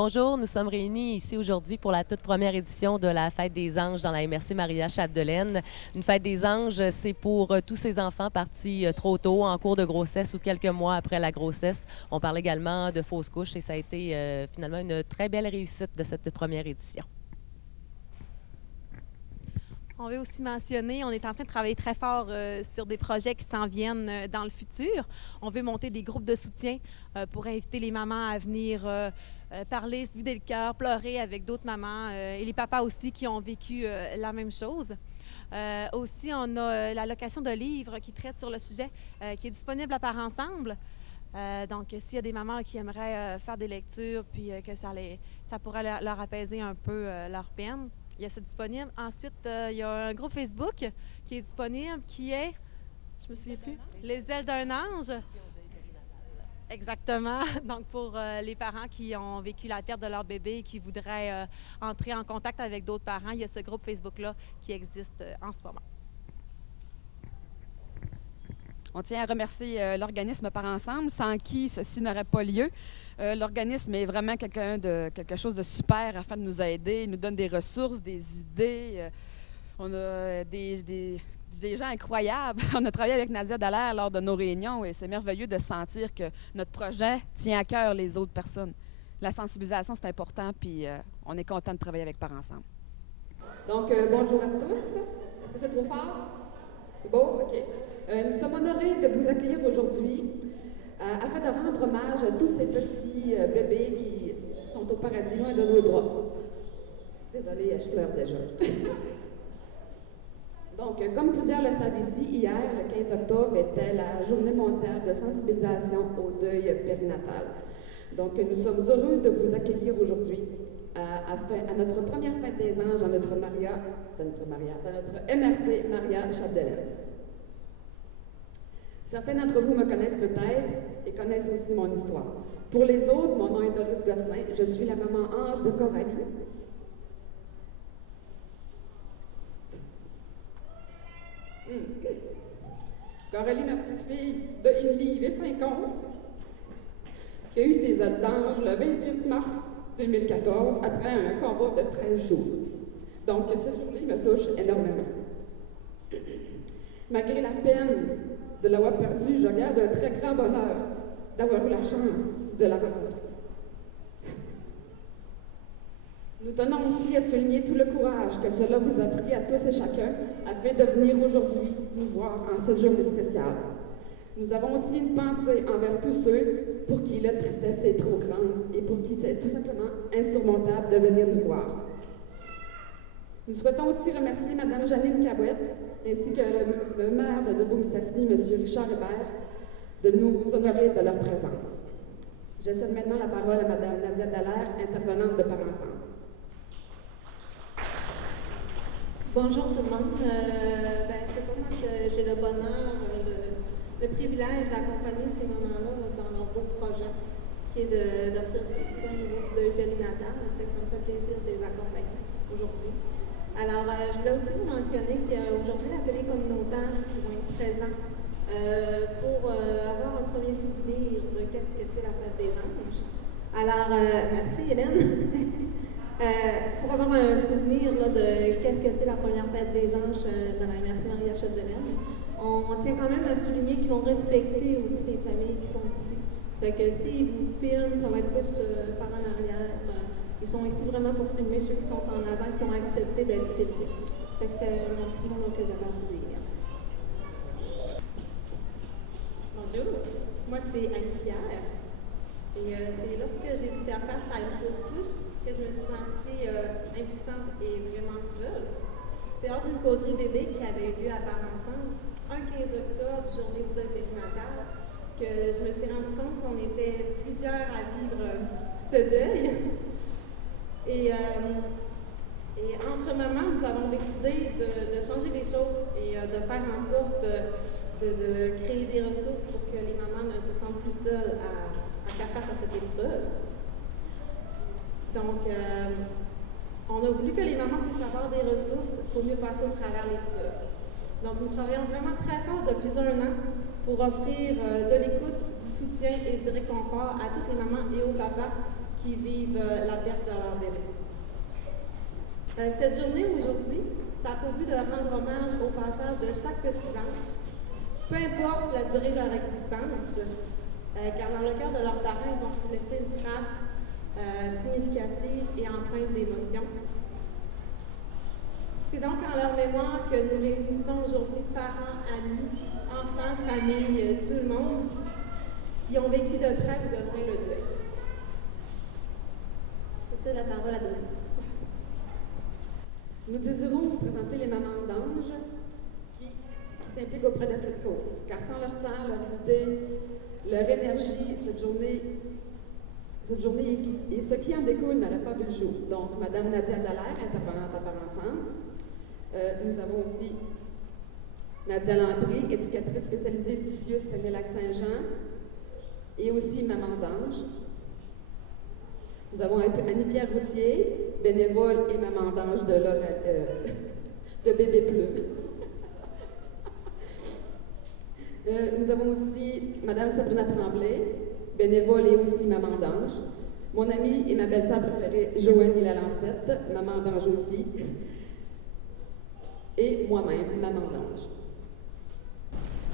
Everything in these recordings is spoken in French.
Bonjour, nous sommes réunis ici aujourd'hui pour la toute première édition de la Fête des Anges dans la MRC Maria Chapdelaine. Une Fête des Anges, c'est pour tous ces enfants partis trop tôt, en cours de grossesse ou quelques mois après la grossesse. On parle également de fausses couches et ça a été finalement une très belle réussite de cette première édition. On veut aussi mentionner, on est en train de travailler très fort sur des projets qui s'en viennent dans le futur. On veut monter des groupes de soutien pour inviter les mamans à venir parler, se vider le cœur, pleurer avec d'autres mamans et les papas aussi qui ont vécu la même chose. Aussi, on a la location de livres qui traite sur le sujet, qui est disponible à Parents Ensemble. Donc, s'il y a des mamans qui aimeraient faire des lectures, puis que ça pourrait leur apaiser un peu leur peine, il y a ça disponible. Ensuite, il y a un groupe Facebook qui est disponible, qui est, je me souviens plus, Les ailes d'un ange. Exactement. Donc, pour les parents qui ont vécu la perte de leur bébé et qui voudraient entrer en contact avec d'autres parents, il y a ce groupe Facebook-là qui existe en ce moment. On tient à remercier l'organisme Parents Ensemble, sans qui ceci n'aurait pas lieu. L'organisme est vraiment quelque chose de super afin de nous aider. Il nous donne des ressources, des idées. On a des gens incroyables. On a travaillé avec Nadia Dallaire lors de nos réunions et c'est merveilleux de sentir que notre projet tient à cœur les autres personnes. La sensibilisation, c'est important, puis on est content de travailler avec Parents Ensemble. Donc, bonjour à tous. Est-ce que c'est trop fort? C'est beau? OK. Nous sommes honorés de vous accueillir aujourd'hui afin de rendre hommage à tous ces petits bébés qui sont au paradis, loin de nos bras. Désolée, je pleure déjà. Donc, comme plusieurs le savent ici, hier, le 15 octobre, était la Journée mondiale de sensibilisation au deuil périnatal. Donc, nous sommes heureux de vous accueillir aujourd'hui à notre première fête des anges dans notre MRC Maria Chapdelaine. Certains d'entre vous me connaissent peut-être et connaissent aussi mon histoire. Pour les autres, mon nom est Doris Gosselin. Je suis la maman ange de Coralie. Coralie, ma petite fille de 1 livre et 5 onces, qui a eu ses ailes d'ange le 28 mars 2014 après un combat de 13 jours. Donc, cette journée me touche énormément. Malgré la peine de l'avoir perdue, je garde un très grand bonheur d'avoir eu la chance de la rencontrer. Nous tenons aussi à souligner tout le courage que cela vous a pris à tous et chacun afin de venir aujourd'hui nous voir en cette journée spéciale. Nous avons aussi une pensée envers tous ceux pour qui la tristesse est trop grande et pour qui c'est tout simplement insurmontable de venir nous voir. Nous souhaitons aussi remercier Mme Janine Cabouette ainsi que le maire de Beaumistassini, M. Richard Hébert, de nous honorer de leur présence. Je cède maintenant la parole à Mme Nadia Dallaire, intervenante de Parents Ensemble. Bonjour tout le monde. C'est sûrement que j'ai le bonheur, le privilège d'accompagner ces mamans-là dans leur beau projet, qui est d'offrir du soutien au niveau du deuil périnatal. Ça fait que ça me fait plaisir de les accompagner aujourd'hui. Alors, je voulais aussi vous mentionner qu'il y a aujourd'hui l'atelier communautaire qui vont être présents pour avoir un premier souvenir de qu'est-ce que c'est la fête des anges. Alors, merci Hélène. Pour avoir un souvenir là, de qu'est-ce que c'est la première fête des anges dans la MRC Maria Chapdelaine, on tient quand même à souligner qu'ils vont respecter aussi les familles qui sont ici. Ça fait que s'ils vous filment, ça va être plus par en arrière. Ils sont ici vraiment pour filmer ceux qui sont en avant, qui ont accepté d'être filmés. Fait que c'était un petit mot que j'avais à vous dire. Bonjour, moi c'est Anne-Pierre. Et c'est lorsque j'ai dû faire face à une fausse couche que je me suis sentie impuissante et vraiment seule. C'est lors d'une causerie bébé qui avait eu lieu à Parents Ensemble, un 15 octobre, journée du deuil périnatal, que je me suis rendu compte qu'on était plusieurs à vivre ce deuil. Et entre mamans, nous avons décidé de changer les choses et de faire en sorte de créer des ressources pour que les mamans ne se sentent plus seules à faire face à cette épreuve. Donc, on a voulu que les mamans puissent avoir des ressources pour mieux passer au travers l'épreuve. Donc, nous travaillons vraiment très fort depuis 1 an pour offrir de l'écoute, du soutien et du réconfort à toutes les mamans et aux papas qui vivent la perte de leur bébé. Cette journée aujourd'hui, ça a pour but de rendre hommage au passage de chaque petit ange, peu importe la durée de leur existence, car dans le cœur de leurs parents, ils ont su laisser une trace significative et empreinte d'émotion. C'est donc en leur mémoire que nous réunissons aujourd'hui parents, amis, enfants, familles, tout le monde qui ont vécu de près ou de loin le deuil. C'est la parole à Dominique. Nous désirons vous présenter les mamans d'anges qui s'impliquent auprès de cette cause, car sans leur temps, leurs idées, leur énergie, cette journée et ce qui en découle n'aurait pas vu le jour. Donc, Mme Nadia Dallaire, intervenante à Part Ensemble. Nous avons aussi Nadia Landry, éducatrice spécialisée du CIUS Saint-Lac-Saint-Jean, et aussi Maman d'ange. Nous avons Annie-Pierre Routier, bénévole et maman d'ange de Bébé Plume. Nous avons aussi Mme Sabrina Tremblay, bénévole et aussi maman d'ange. Mon amie et ma belle-sœur préférée, Joanie Lalancette, maman d'ange aussi. Et moi-même, maman d'ange.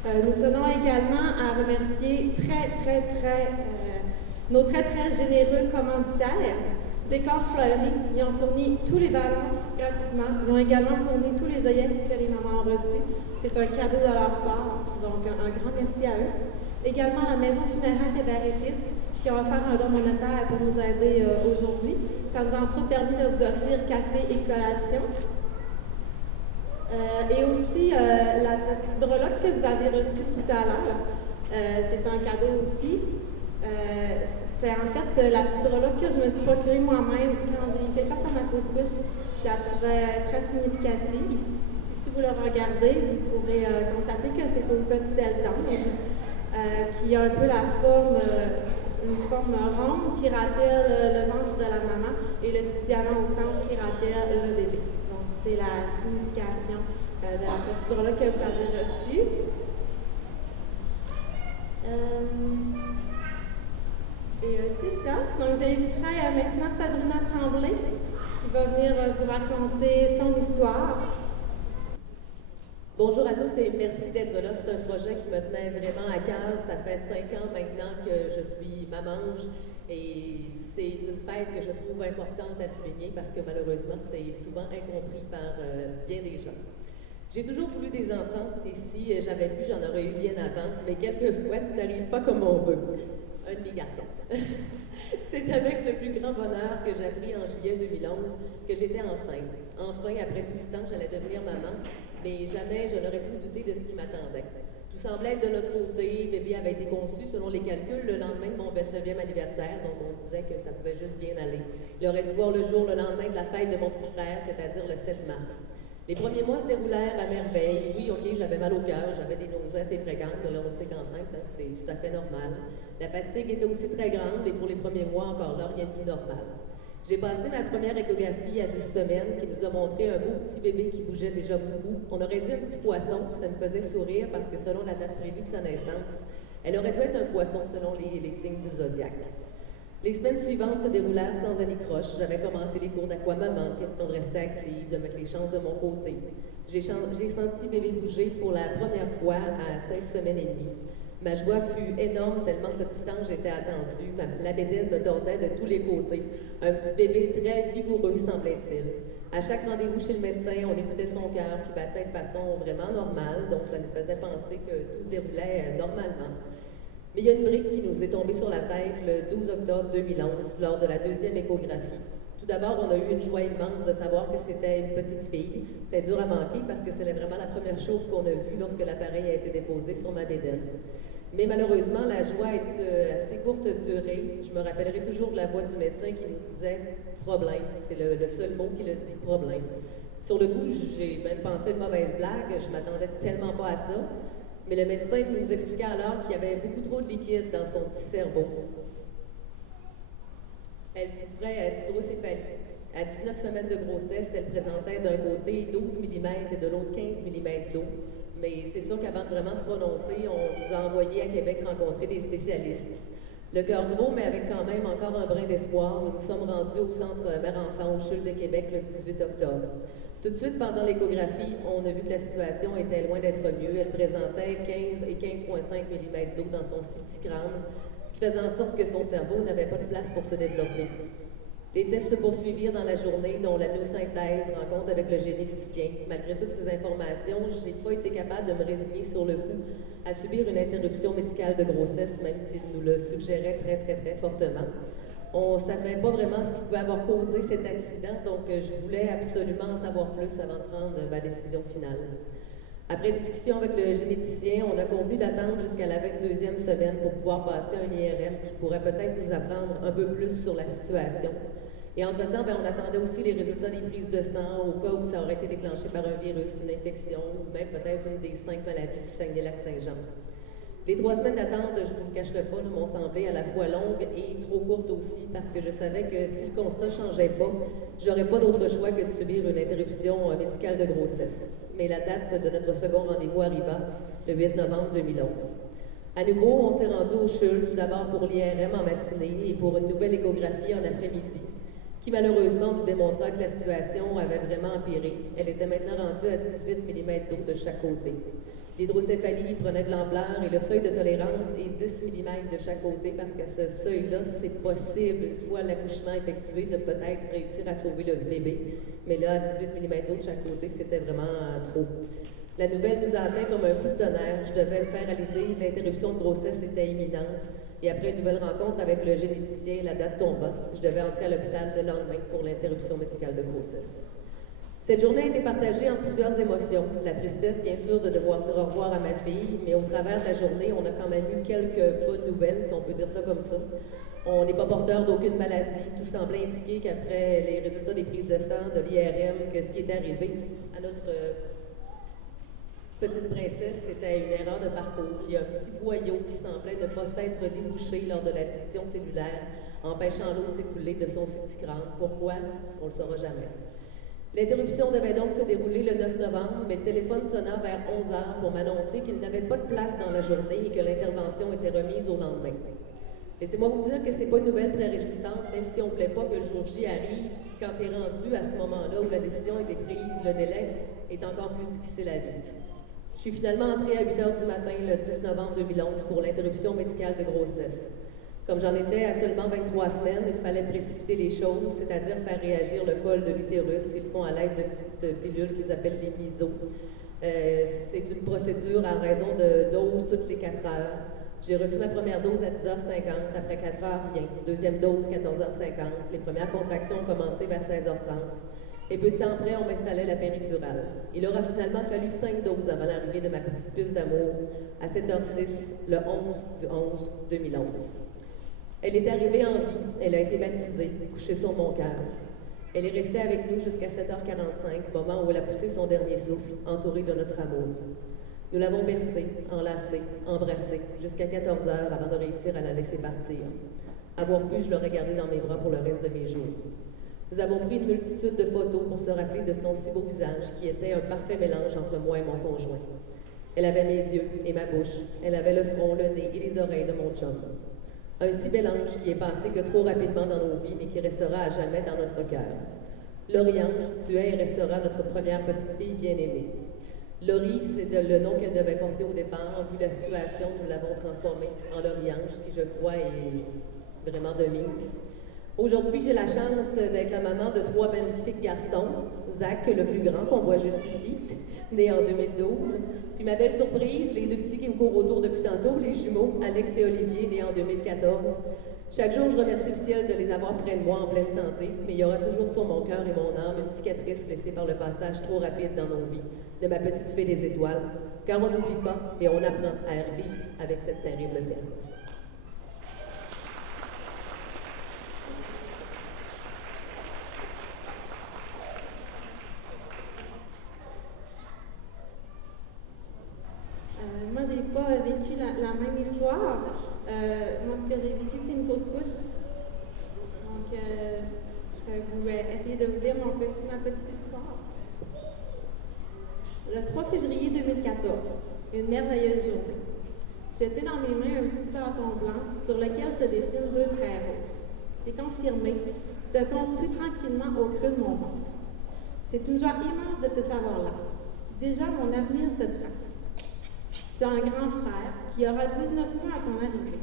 Nous tenons également à remercier nos très généreux commanditaires. Décor Fleury, ils ont fourni tous les ballons gratuitement. Ils ont également fourni tous les œillets que les mamans ont reçus. C'est un cadeau de leur part, donc un grand merci à eux. Également la Maison funéraire Hébert et Fils, qui ont offert un don monétaire pour nous aider aujourd'hui. Ça nous a entre autres permis de vous offrir café et collation. Et aussi, la petite breloque que vous avez reçue tout à l'heure, c'est un cadeau aussi. C'est en fait la petite breloque que je me suis procurée moi-même quand j'ai fait face à ma fausse couche. Je la trouvais très significative. Si vous le regardez, vous pourrez constater que c'est une petite aile d'ange qui a un peu la forme, une forme ronde qui rappelle le ventre de la maman et le petit diamant au centre qui rappelle le bébé. Donc, c'est la signification de la petite breloque que vous avez reçue. Et c'est ça. Donc, j'inviterai maintenant Sabrina Tremblay qui va venir vous raconter son histoire. Bonjour à tous et merci d'être là. C'est un projet qui me tenait vraiment à cœur. Ça fait 5 ans maintenant que je suis mamange et c'est une fête que je trouve importante à souligner parce que malheureusement, c'est souvent incompris par bien des gens. J'ai toujours voulu des enfants et si j'avais pu, j'en aurais eu bien avant, mais quelquefois, tout n'arrive pas comme on veut. Un demi-garçon. C'est avec le plus grand bonheur que j'ai appris en juillet 2011 que j'étais enceinte. Enfin, après tout ce temps, j'allais devenir maman, mais jamais je n'aurais pu douter de ce qui m'attendait. Tout semblait être de notre côté. Bébé avait été conçu selon les calculs le lendemain de mon 29e anniversaire, donc on se disait que ça pouvait juste bien aller. Il aurait dû voir le jour le lendemain de la fête de mon petit frère, c'est-à-dire le 7 mars. Les premiers mois se déroulèrent à merveille. Oui, OK, j'avais mal au cœur, j'avais des nausées assez fréquentes, mais là, on sait qu'enceinte, hein, c'est tout à fait normal. La fatigue était aussi très grande, et pour les premiers mois, encore là, rien de plus normal. J'ai passé ma première échographie à 10 semaines, qui nous a montré un beau petit bébé qui bougeait déjà beaucoup. On aurait dit un petit poisson, puis ça me faisait sourire, parce que selon la date prévue de sa naissance, elle aurait dû être un poisson selon les signes du zodiaque. Les semaines suivantes se déroulèrent sans anicroche. J'avais commencé les cours d'aquamaman, question de rester active, de mettre les chances de mon côté. J'ai senti bébé bouger pour la première fois à 16 semaines et demie. Ma joie fut énorme tellement ce petit ange était attendu. La bédaine me tordait de tous les côtés. Un petit bébé très vigoureux, semblait-il. À chaque rendez-vous chez le médecin, on écoutait son cœur qui battait de façon vraiment normale, donc ça nous faisait penser que tout se déroulait normalement. Mais il y a une brique qui nous est tombée sur la tête le 12 octobre 2011, lors de la deuxième échographie. Tout d'abord, on a eu une joie immense de savoir que c'était une petite fille. C'était dur à manquer parce que c'était vraiment la première chose qu'on a vue lorsque l'appareil a été déposé sur ma bédaine. Mais malheureusement, la joie a été de assez courte durée. Je me rappellerai toujours de la voix du médecin qui nous disait « problème ». C'est le seul mot qui le dit « problème ». Sur le coup, j'ai même pensé une mauvaise blague. Je m'attendais tellement pas à ça. Mais le médecin nous expliqua alors qu'il y avait beaucoup trop de liquide dans son petit cerveau. Elle souffrait d'hydrocéphalie. À 19 semaines de grossesse, elle présentait d'un côté 12 mm et de l'autre 15 mm d'eau. Mais c'est sûr qu'avant de vraiment se prononcer, on nous a envoyé à Québec rencontrer des spécialistes. Le cœur gros, mais avec quand même encore un brin d'espoir, nous nous sommes rendus au centre Mère-Enfant au CHUL de Québec le 18 octobre. Tout de suite, pendant l'échographie, on a vu que la situation était loin d'être mieux. Elle présentait 15 et 15,5 mm d'eau dans son si petit crâne, ce qui faisait en sorte que son cerveau n'avait pas de place pour se développer. Les tests se poursuivirent dans la journée, dont l'amniosynthèse, rencontre avec le généticien. Malgré toutes ces informations, je n'ai pas été capable de me résigner sur le coup à subir une interruption médicale de grossesse, même s'il nous le suggérait très fortement. On ne savait pas vraiment ce qui pouvait avoir causé cet accident, donc je voulais absolument en savoir plus avant de prendre ma décision finale. Après discussion avec le généticien, on a convenu d'attendre jusqu'à la 22e semaine pour pouvoir passer un IRM qui pourrait peut-être nous apprendre un peu plus sur la situation. Et entre-temps, on attendait aussi les résultats des prises de sang au cas où ça aurait été déclenché par un virus, une infection ou même peut-être une des 5 maladies du Saguenay-Lac-Saint-Jean. Les 3 semaines d'attente, je ne vous le cacherai pas, m'ont semblé à la fois longues et trop courtes aussi parce que je savais que si le constat ne changeait pas, j'aurais pas d'autre choix que de subir une interruption médicale de grossesse. Mais la date de notre second rendez-vous arriva le 8 novembre 2011. À nouveau, on s'est rendu au CHUL, tout d'abord pour l'IRM en matinée et pour une nouvelle échographie en après-midi, qui malheureusement nous démontra que la situation avait vraiment empiré. Elle était maintenant rendue à 18 mm d'eau de chaque côté. L'hydrocéphalie prenait de l'ampleur et le seuil de tolérance est 10 mm de chaque côté parce qu'à ce seuil-là, c'est possible, une fois l'accouchement effectué, de peut-être réussir à sauver le bébé. Mais là, à 18 mm d'eau de chaque côté, c'était vraiment trop. La nouvelle nous a atteint comme un coup de tonnerre. Je devais me faire à l'idée, l'interruption de grossesse était imminente. Et après une nouvelle rencontre avec le généticien, la date tomba. Je devais entrer à l'hôpital le lendemain pour l'interruption médicale de grossesse. Cette journée a été partagée en plusieurs émotions. La tristesse, bien sûr, de devoir dire au revoir à ma fille, mais au travers de la journée, on a quand même eu quelques bonnes nouvelles, si on peut dire ça comme ça. On n'est pas porteur d'aucune maladie. Tout semblait indiquer qu'après les résultats des prises de sang, de l'IRM, que ce qui est arrivé à notre petite princesse, c'était une erreur de parcours. Il y a un petit boyau qui semblait ne pas s'être débouché lors de la division cellulaire, empêchant l'eau de s'écouler de son petit crâne. Pourquoi? On ne le saura jamais. L'interruption devait donc se dérouler le 9 novembre, mais le téléphone sonna vers 11 h pour m'annoncer qu'il n'avait pas de place dans la journée et que l'intervention était remise au lendemain. Laissez-moi vous dire que ce n'est pas une nouvelle très réjouissante, même si on ne voulait pas que le jour J arrive. Quand tu es rendu à ce moment-là où la décision a été prise, le délai est encore plus difficile à vivre. Je suis finalement entrée à 8 h du matin le 10 novembre 2011 pour l'interruption médicale de grossesse. Comme j'en étais à seulement 23 semaines, il fallait précipiter les choses, c'est-à-dire faire réagir le col de l'utérus. Ils le font à l'aide de petites pilules qu'ils appellent les misos. C'est une procédure en raison de doses toutes les 4 heures. J'ai reçu ma première dose à 10 h 50, après 4 heures, rien. Deuxième dose, 14 h 50. Les premières contractions ont commencé vers 16 h 30. Et peu de temps après, on m'installait la péridurale. Il aura finalement fallu 5 doses avant l'arrivée de ma petite puce d'amour à 7 h 06, le 11 du 11 2011. Elle est arrivée en vie, elle a été baptisée, couchée sur mon cœur. Elle est restée avec nous jusqu'à 7 h 45, moment où elle a poussé son dernier souffle, entourée de notre amour. Nous l'avons bercée, enlacée, embrassée, jusqu'à 14 h avant de réussir à la laisser partir. Avoir pu, je l'aurais gardée dans mes bras pour le reste de mes jours. Nous avons pris une multitude de photos pour se rappeler de son si beau visage qui était un parfait mélange entre moi et mon conjoint. Elle avait mes yeux et ma bouche, elle avait le front, le nez et les oreilles de mon chum. Un si bel ange qui est passé que trop rapidement dans nos vies, mais qui restera à jamais dans notre cœur. Laurie-Ange, tu es et restera notre première petite fille bien-aimée. Laurie, c'est le nom qu'elle devait porter au départ. Vu la situation, nous l'avons transformée en Laurie-Ange, qui, je crois, est vraiment de mise. Aujourd'hui, j'ai la chance d'être la maman de 3 magnifiques garçons. Zach, le plus grand, qu'on voit juste ici, né en 2012. Puis ma belle surprise, les 2 petits qui me courent autour depuis tantôt, les jumeaux, Alex et Olivier, nés en 2014. Chaque jour, je remercie le ciel de les avoir près de moi en pleine santé, mais il y aura toujours sur mon cœur et mon âme une cicatrice laissée par le passage trop rapide dans nos vies de ma petite fée des étoiles, car on n'oublie pas et on apprend à revivre avec cette terrible perte. Moi, j'ai pas vécu la même histoire. Moi, ce que j'ai vécu, c'est une fausse couche. Donc, je vais vous essayer de vous lire ma petite histoire. Le 3 février 2014, une merveilleuse journée. J'étais dans mes mains un petit bâton blanc sur lequel se dessinent 2 traits roses. C'est confirmé, tu te construis tranquillement au creux de mon ventre. C'est une joie immense de te savoir là. Déjà, mon avenir se trace. Tu as un grand frère qui aura 19 mois à ton arrivée.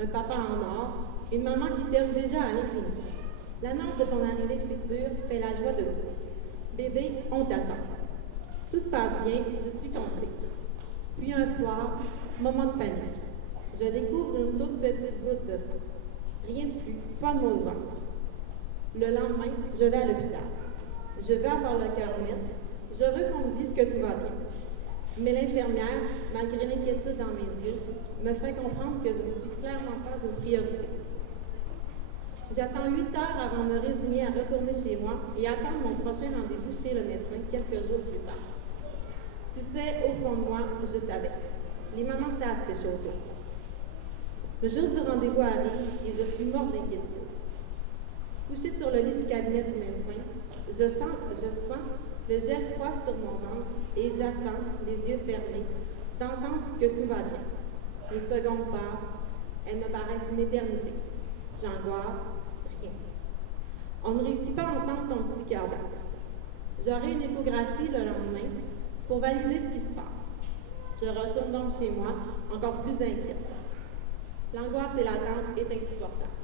Un papa en or, une maman qui t'aime déjà à l'infini. L'annonce de ton arrivée future fait la joie de tous. Bébé, on t'attend. Tout se passe bien, je suis complet. Puis un soir, moment de panique. Je découvre une toute petite goutte de sang. Rien de plus, pas de mot de ventre. Le lendemain, je vais à l'hôpital. Je veux avoir le cœur net. Je veux qu'on me dise que tout va bien. Mais l'infirmière, malgré l'inquiétude dans mes yeux, me fait comprendre que je ne suis clairement pas une priorité. J'attends 8 heures avant de me résigner à retourner chez moi et attendre mon prochain rendez-vous chez le médecin quelques jours plus tard. Tu sais, au fond de moi, je savais. Les mamans savent ces choses-là. Le jour du rendez-vous arrive et je suis morte d'inquiétude. Couchée sur le lit du cabinet du médecin, je sens le gel froid sur mon ventre et j'attends, les yeux fermés, d'entendre que tout va bien. Les secondes passent, elles me paraissent une éternité. J'angoisse, rien. On ne réussit pas à entendre ton petit cœur battre. J'aurai une échographie le lendemain pour valider ce qui se passe. Je retourne donc chez moi, encore plus inquiète. L'angoisse et l'attente est insupportable.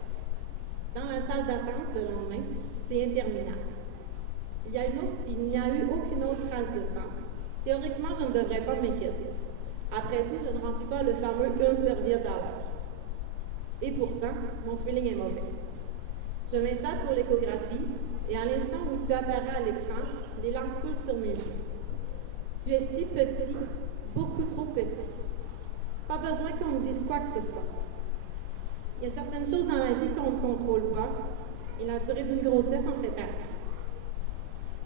Dans la salle d'attente le lendemain, c'est interminable. Il n'y a eu aucune autre trace de sang. Théoriquement, je ne devrais pas m'inquiéter. Après tout, je ne remplis pas le fameux une serviette à l'heure. Et pourtant, mon feeling est mauvais. Je m'installe pour l'échographie et à l'instant où tu apparais à l'écran, les larmes coulent sur mes joues. Tu es si petit, beaucoup trop petit. Pas besoin qu'on me dise quoi que ce soit. Il y a certaines choses dans la vie qu'on ne contrôle pas et la durée d'une grossesse en fait partie.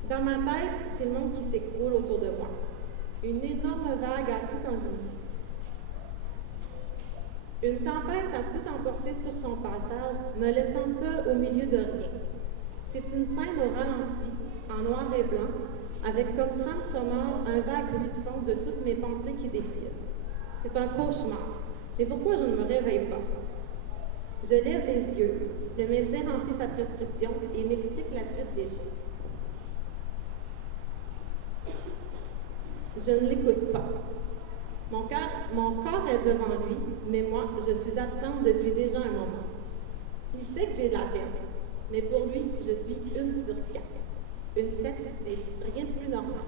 Dans ma tête, c'est le monde qui s'écroule autour de moi. Une énorme vague a tout englouti. Une tempête a tout emporté sur son passage, me laissant seule au milieu de rien. C'est une scène au ralenti, en noir et blanc, avec comme trame sonore un vague bruit de fond de toutes mes pensées qui défilent. C'est un cauchemar. Mais pourquoi je ne me réveille pas? Je lève les yeux, le médecin remplit sa prescription et m'explique la suite des choses. Je ne l'écoute pas. Mon corps est devant lui, mais moi, je suis absente depuis déjà un moment. Il sait que j'ai de la peine, mais pour lui, je suis 1 sur 4. Une statistique, rien de plus normal.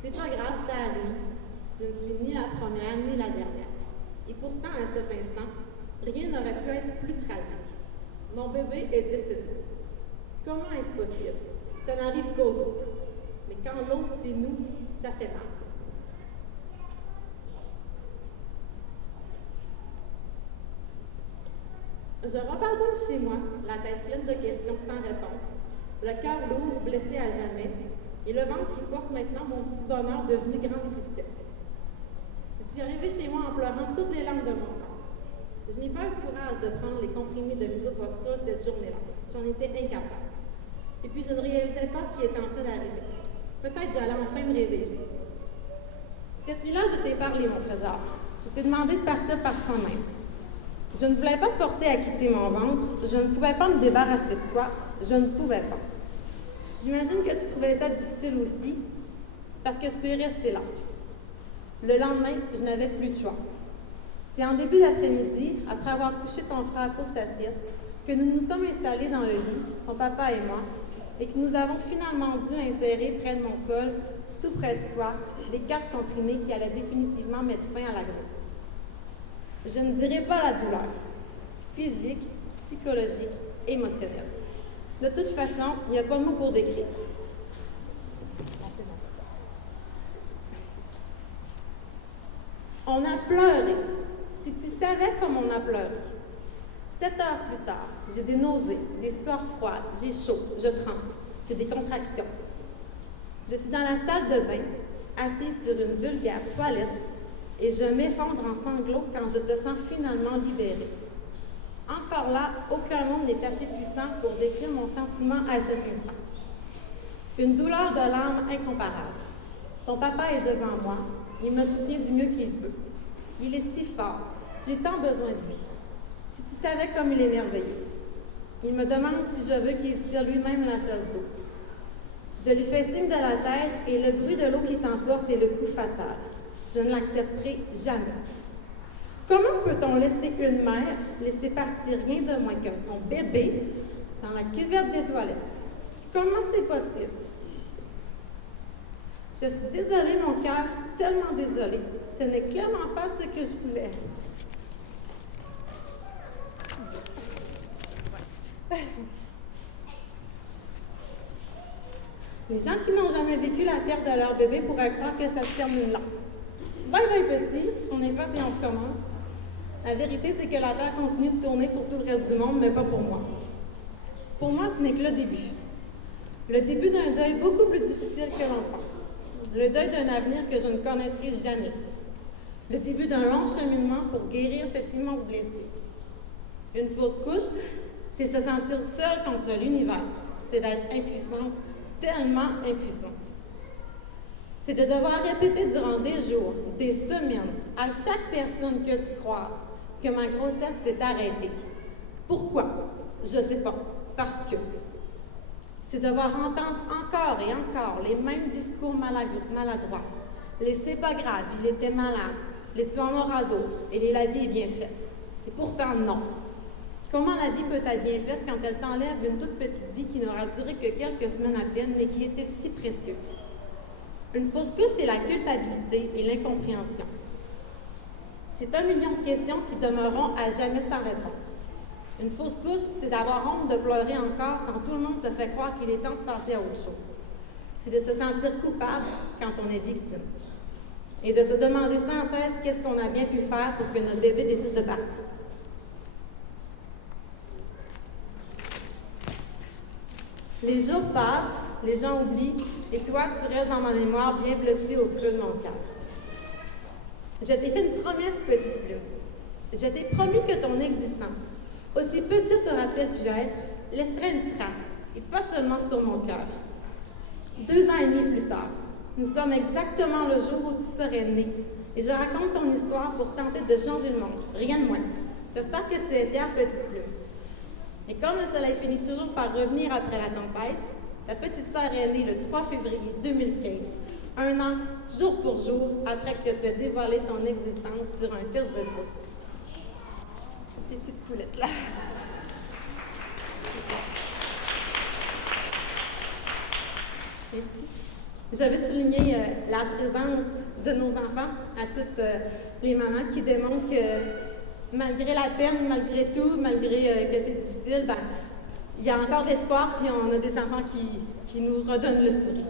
C'est pas grave, ça arrive. Je ne suis ni la première, ni la dernière. Et pourtant, à cet instant, rien n'aurait pu être plus tragique. Mon bébé est décédé. Comment est-ce possible? Ça n'arrive qu'aux autres. Mais quand l'autre, c'est nous, ça fait mal. Je repars donc chez moi, la tête pleine de questions sans réponse, le cœur lourd, blessé à jamais, et le ventre qui porte maintenant mon petit bonheur devenu grande tristesse. Je suis arrivée chez moi en pleurant toutes les larmes de mon corps. Je n'ai pas eu le courage de prendre les comprimés de misoprostol cette journée-là. J'en étais incapable. Et puis je ne réalisais pas ce qui était en train d'arriver. Peut-être j'allais enfin me réveiller. Cette nuit-là, je t'ai parlé, mon trésor. Je t'ai demandé de partir par toi-même. Je ne voulais pas te forcer à quitter mon ventre. Je ne pouvais pas me débarrasser de toi. Je ne pouvais pas. J'imagine que tu trouvais ça difficile aussi, parce que tu es resté là. Le lendemain, je n'avais plus le choix. C'est en début d'après-midi, après avoir couché ton frère pour sa sieste, que nous nous sommes installés dans le lit, son papa et moi, et que nous avons finalement dû insérer près de mon col, tout près de toi, les 4 comprimés qui allaient définitivement mettre fin à la grossesse. Je ne dirai pas la douleur, physique, psychologique, émotionnelle. De toute façon, il n'y a pas de mots pour décrire. On a pleuré. Si tu savais comme on a pleuré. 7 heures plus tard, j'ai des nausées, des sueurs froides, j'ai chaud, je tremble, j'ai des contractions. Je suis dans la salle de bain, assise sur une vulgaire toilette, et je m'effondre en sanglots quand je te sens finalement libérée. Encore là, aucun mot n'est assez puissant pour décrire mon sentiment à cet instant. Une douleur de l'âme incomparable. Ton papa est devant moi, il me soutient du mieux qu'il peut. Il est si fort, J'ai tant besoin de lui. Si tu savais comme il est merveilleux. Il me demande si je veux qu'il tire lui-même la chasse d'eau. Je lui fais signe de la tête et le bruit de l'eau qui t'emporte est le coup fatal. Je ne l'accepterai jamais. Comment peut-on laisser une mère laisser partir rien de moins que son bébé dans la cuvette des toilettes? Comment c'est possible? Je suis désolée, mon cœur, tellement désolée. Ce n'est clairement pas ce que je voulais. Les gens qui n'ont jamais vécu la perte de leur bébé pourraient croire que ça se termine là. Bye bye petit, on efface et on recommence. La vérité, c'est que la Terre continue de tourner pour tout le reste du monde, mais pas pour moi. Pour moi, ce n'est que le début. Le début d'un deuil beaucoup plus difficile que l'on pense. Le deuil d'un avenir que je ne connaîtrai jamais. Le début d'un long cheminement pour guérir cette immense blessure. Une fausse couche, c'est se sentir seule contre l'univers. C'est d'être impuissante, tellement impuissante. C'est de devoir répéter durant des jours, des semaines, à chaque personne que tu croises, que ma grossesse s'est arrêtée. Pourquoi? Je ne sais pas. Parce que. C'est devoir entendre encore et encore les mêmes discours maladroits. Les c'est pas grave, il était malade. Les tu en auras d'autres. Et la vie est bien faite. Et pourtant, non. Comment la vie peut être bien faite quand elle t'enlève une toute petite vie qui n'aura duré que quelques semaines à peine, mais qui était si précieuse? Une fausse couche, c'est la culpabilité et l'incompréhension. C'est 1 million de questions qui demeureront à jamais sans réponse. Une fausse couche, c'est d'avoir honte de pleurer encore quand tout le monde te fait croire qu'il est temps de passer à autre chose. C'est de se sentir coupable quand on est victime. Et de se demander sans cesse qu'est-ce qu'on a bien pu faire pour que notre bébé décide de partir. Les jours passent, les gens oublient, et toi, tu restes dans ma mémoire bien blotti au creux de mon cœur. Je t'ai fait une promesse, petite plume. Je t'ai promis que ton existence, aussi petite aura-t-elle pu être, laisserait une trace, et pas seulement sur mon cœur. 2 ans et demi plus tard, nous sommes exactement le jour où tu serais né, et je raconte ton histoire pour tenter de changer le monde, rien de moins. J'espère que tu es fière, petite plume. Et comme le soleil finit toujours par revenir après la tempête, ta petite sœur est née le 3 février 2015, 1 an, jour pour jour, après que tu aies dévoilé ton existence sur un test de grossesse. Ces petites poulettes-là. Merci. Je veux souligner la présence de nos enfants, à toutes les mamans qui démontrent que malgré la peine, malgré tout, malgré que c'est difficile, ben, il y a encore de l'espoir, puis on a des enfants qui nous redonnent le sourire.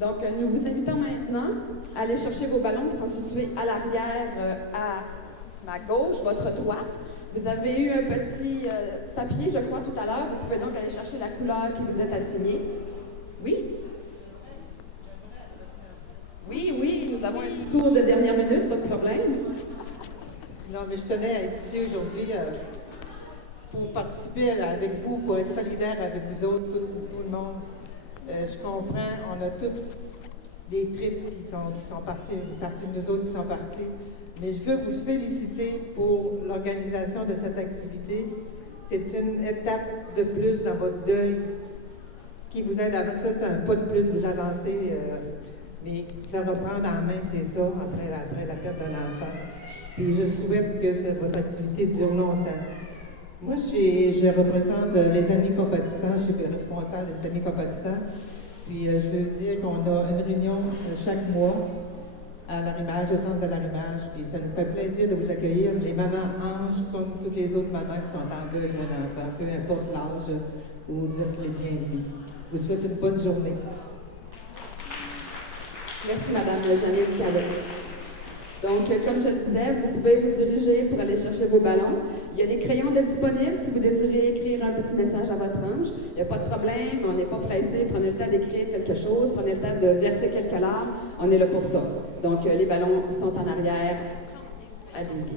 Donc, nous vous invitons maintenant à aller chercher vos ballons qui sont situés à l'arrière, à ma gauche, votre droite. Vous avez eu un petit papier, je crois, tout à l'heure. Vous pouvez donc aller chercher la couleur qui vous est assignée. Oui? Oui, nous avons un discours de dernière minute, pas de problème. Non, mais je tenais à être ici aujourd'hui pour participer avec vous, pour être solidaire avec vous autres, tout le monde. Je comprends, on a toutes des tripes qui sont partis, une partie de nous autres qui sont partis. Mais je veux vous féliciter pour l'organisation de cette activité. C'est une étape de plus dans votre deuil qui vous aide à ça, c'est un pas de plus, vous avancez. Mais se reprendre en main, c'est ça, après la perte d'un enfant. Puis je souhaite que votre activité dure longtemps. Moi, je représente les Amis compatissants, je suis responsable des Amis compatissants. Puis je veux dire qu'on a une réunion chaque mois à l'Arrimage, au centre de l'Arrimage. Puis ça nous fait plaisir de vous accueillir, les mamans anges, comme toutes les autres mamans qui sont en deuil d'un enfant, peu importe l'âge, vous êtes les bienvenus. Je vous souhaite une bonne journée. Merci, Mme Jeannette Calais. Donc, comme je le disais, vous pouvez vous diriger pour aller chercher vos ballons. Il y a des crayons de disponibles si vous désirez écrire un petit message à votre ange. Il n'y a pas de problème, on n'est pas pressé. Prenez le temps d'écrire quelque chose, prenez le temps de verser quelques larmes. On est là pour ça. Donc, les ballons sont en arrière. Allez-y.